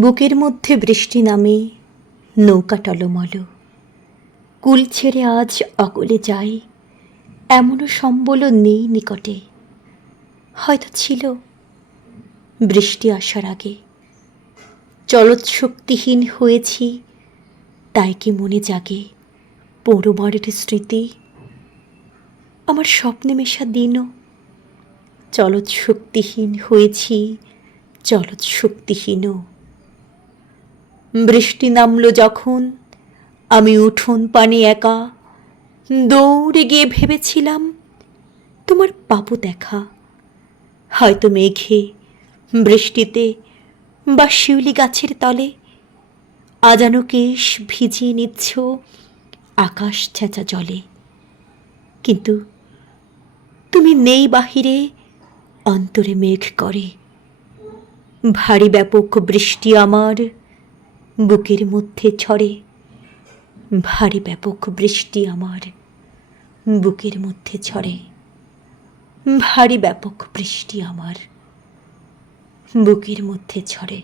বুকের মধ্যে বৃষ্টি নামে, নৌকা টলমল। কুল ছেড়ে আজ অকলে যাই এমনও সম্বল নেই নিকটে। হয়তো ছিল বৃষ্টি আসার আগে। চলৎশক্তিহীন হয়েছি, তাই কি মনে জাগে পৌরবাড়ির স্মৃতি? আমার স্বপ্নে মেশা দিনও চলৎ শক্তিহীন হয়েছি চলৎ শক্তিহীনও বৃষ্টি নামলো যখন। আমি উঠোন পানে একা। দৌড়ে গিয়ে ভেবেছিলাম, তোমার পাপু দেখা। হয়তো মেঘে, বৃষ্টিতে বা শিউলি গাছের তলে আজানো কেশ ভিজিয়ে নিচ্ছ আকাশ ছেঁচা জলে। কিন্তু তুমি নেই বাহিরে, অন্তরে মেঘ করে। ভারী ব্যাপক বৃষ্টি আমার বুকের মধ্যে ছড়ে। ভারী ব্যাপক বৃষ্টি আমার বুকের মধ্যে ছড়ে। ভারী ব্যাপক বৃষ্টি আমার বুকের মধ্যে ছড়ে।